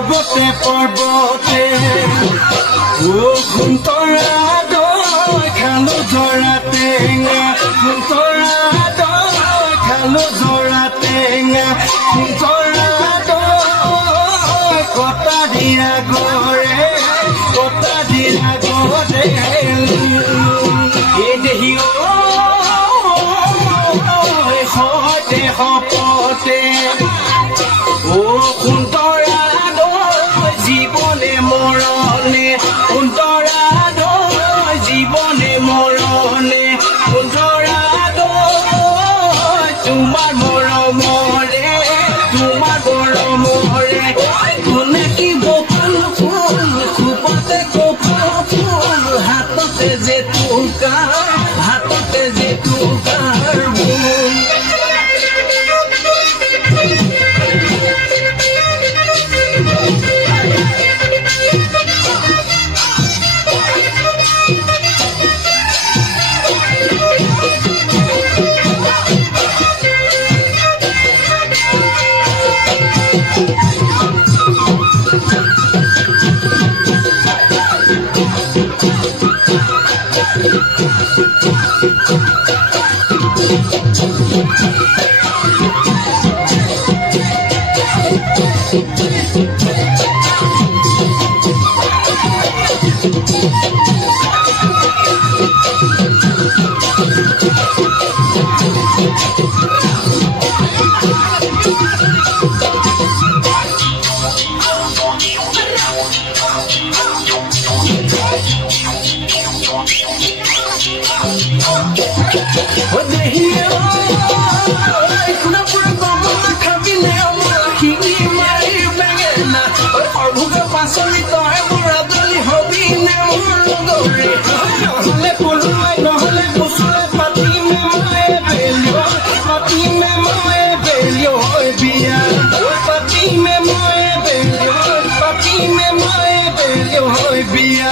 পৰ্বতে পৰ্বতে খুন্তৰা দৈ খালো জৰা টেঙা খুন্তৰা দৈ খালো জৰা টেঙা খুন্তৰা দৈ কটা দিয়া গৰে এই দেহি সতে সপতে খুন্তৰা দৈ জীৱনে মৰণে খুন্তৰা দৈ জীৱনে মৰণে খুন্তৰা দৈ তোমাৰ মৰমৰে কোনে কি বকুল ফুল খোপতে কপৌ ফুল হাততে যে টুকাৰ বোল পাচলি তই মোৰ আদলি হবি নে মোৰ লগৰে নহলে পলুৱাই নহলে কুচুৰে পাতিমে মই বেলিও বিয়া পাতিমে মই বেলিও বিয়া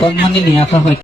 কণমানি নিয়াথা হয়